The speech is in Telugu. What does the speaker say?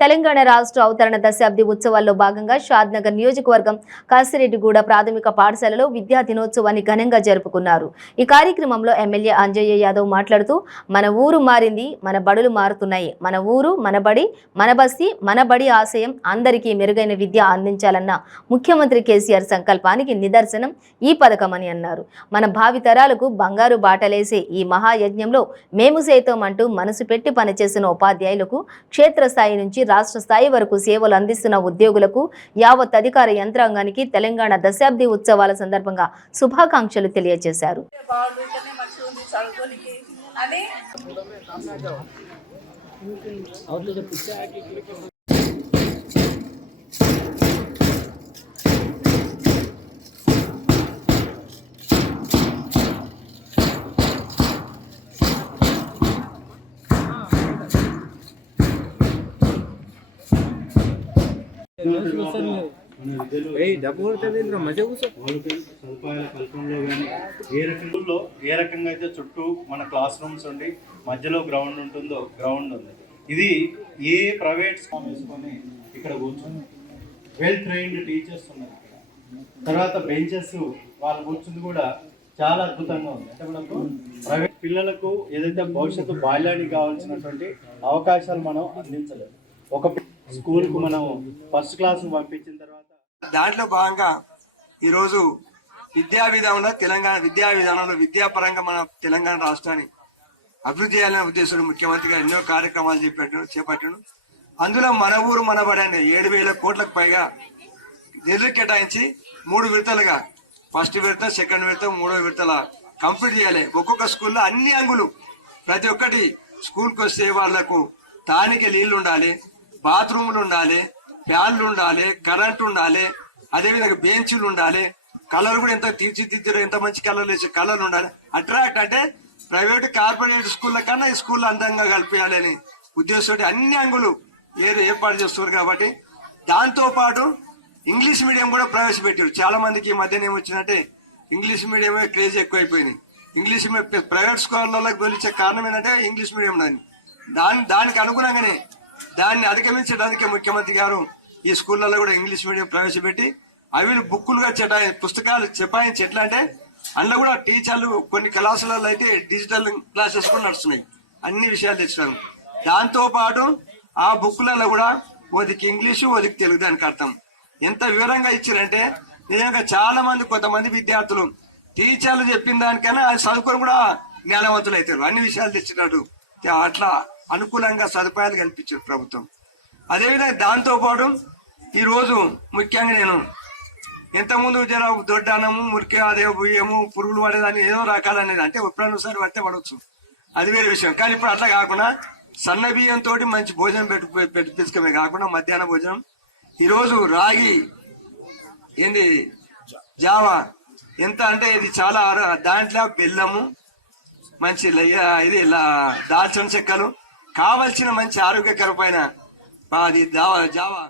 తెలంగాణ రాష్ట్ర అవతరణ దశాబ్ది ఉత్సవాల్లో భాగంగా షాద్నగర్ నియోజకవర్గం కాసిరెడ్డిగూడ ప్రాథమిక పాఠశాలలో విద్యా దినోత్సవాన్ని ఘనంగా జరుపుకున్నారు. ఈ కార్యక్రమంలో ఎమ్మెల్యే అంజయ్య యాదవ్ మాట్లాడుతూ మన ఊరు మారింది మన బడులు మారుతున్నాయి. మన ఊరు మన బడి మన బస్తీ మన బడి ఆశయం అందరికీ మెరుగైన విద్య అందించాలన్న ముఖ్యమంత్రి కేసీఆర్ సంకల్పానికి నిదర్శనం ఈ పథకమని అన్నారు. మన భావితరాలకు బంగారు బాటలేసే ఈ మహాయజ్ఞంలో మేము సైతం అంటూ మనసు పెట్టి పనిచేసిన ఉపాధ్యాయులకు క్షేత్రస్థాయి నుంచి రాష్ట్ర స్థాయి వరకు సేవలు అందిస్తున్న ఉద్యోగులకు యావత్ అధికార యంత్రాంగానికి తెలంగాణ దశాబ్ది ఉత్సవాల సందర్భంగా శుభాకాంక్షలు తెలియజేశారు. సదుపాయాల కల్పనలో కానీ ఏ రకంలో ఏ రకంగా అయితే చుట్టూ మన క్లాస్ రూమ్స్ ఉండి మధ్యలో గ్రౌండ్ ఉంటుందో గ్రౌండ్ ఉంది ఇది ఏ ప్రైవేట్ స్కూల్ వేసుకొని ఇక్కడ కూర్చొని వెల్ ట్రైన్డ్ టీచర్స్ ఉన్నారు ఇక్కడ తర్వాత బెంచెస్ వాళ్ళు కూర్చుంది కూడా చాలా అద్భుతంగా ఉంది అంటే మనకు ప్రైవేట్ పిల్లలకు ఏదైతే భవిష్యత్తు బాల్యానికి కావాల్సినటువంటి అవకాశాలు మనం అందించలేదు ఒక స్కూల్కు మనం ఫస్ట్ క్లాస్ పంపించిన తర్వాత దాంట్లో భాగంగా ఈరోజు విద్యా విధానంలో తెలంగాణ విద్యా విధానంలో విద్యాపరంగా మన తెలంగాణ రాష్ట్రాన్ని అభివృద్ధి చేయాలనే ఉద్దేశంలో ముఖ్యమంత్రి గారు ఎన్నో కార్యక్రమాలు చేపట్టాడు చేపట్టాడు. అందులో మన ఊరు మనబడని ఏడు వేల కోట్లకు పైగా నిధులు కేటాయించి మూడు విడతలుగా ఫస్ట్ విడత సెకండ్ విడత మూడో విడతల కంప్లీట్ చేయాలి. ఒక్కొక్క స్కూల్లో అన్ని అంగులు ప్రతి ఒక్కటి స్కూల్కి వస్తే వాళ్ళకు తానికి నీళ్ళు ఉండాలి. బాత్రూములు ఉండాలి ఫ్యాన్లు ఉండాలి కరెంట్ ఉండాలి అదేవిధంగా బెంచీలు ఉండాలి కలర్ కూడా ఎంత తీర్చిదిద్దారు ఎంత మంచి కలర్ వేసే కలర్లు ఉండాలి అట్రాక్ట్ అంటే ప్రైవేట్ కార్పొరేట్ స్కూళ్ళ కన్నా ఈ స్కూల్ అందంగా కలిపేయాలి అని ఉద్దేశంతో అన్ని అంగులు ఏదో ఏర్పాటు చేస్తున్నారు కాబట్టి దాంతో పాటు ఇంగ్లీష్ మీడియం కూడా ప్రవేశపెట్టారు. చాలా మందికి ఈ మధ్యన ఏమొచ్చిందంటే ఇంగ్లీష్ మీడియమే క్రేజ్ ఎక్కువైపోయింది. ఇంగ్లీష్ ప్రైవేట్ స్కూళ్ళకి వెళ్ళించే కారణం ఏంటంటే ఇంగ్లీష్ మీడియం దాన్ని. దాని దానికి అనుగుణంగానే దాన్ని అధిగమించడానికి ముఖ్యమంత్రి గారు ఈ స్కూళ్ళలో కూడా ఇంగ్లీష్ మీడియం ప్రవేశపెట్టి అవి బుక్కులుగా చెటాయి పుస్తకాలు చెపాయించి ఎట్లా అంటే అందులో కూడా టీచర్లు కొన్ని క్లాసులలో అయితే డిజిటల్ క్లాసెస్ కూడా నడుస్తున్నాయి. అన్ని విషయాలు తెచ్చినారు. దాంతో పాటు ఆ బుక్లలో కూడా ఓదికి ఇంగ్లీషు ఓదికి తెలుగు దానికి అర్థం. ఎంత వివరంగా ఇచ్చారంటే నిజంగా చాలా మంది కొంతమంది విద్యార్థులు టీచర్లు చెప్పిన దానికైనా అది చదువుకొని కూడా జ్ఞానవంతులు అవుతారు అన్ని విషయాలు తెచ్చినట్టు అట్లా అనుకూలంగా సదుపాయాలు కల్పించారు ప్రభుత్వం. అదేవిధంగా దాంతోపాటు ఈరోజు ముఖ్యంగా నేను ఇంతకుముందు జర అన్నము మురికి అదే బియ్యము పురుగులు పడేదాన్ని ఏదో రకాలనేది అంటే ఎప్పుడైనా ఒకసారి పడితే పడవచ్చు. అది వేరే విషయం. కానీ ఇప్పుడు అట్లా కాకుండా సన్న బియ్యంతో మంచి భోజనం పెట్టు పెట్టించుకోమే కాకుండా మధ్యాహ్న భోజనం ఈరోజు రాగి ఏంది జావా ఎంత అంటే ఇది చాలా దాంట్లో బెల్లము మంచి ఇది లా- దాల్చిన చెక్కలు కావలసిన మంచి ఆరోగ్యకరమైన అది జావా జావా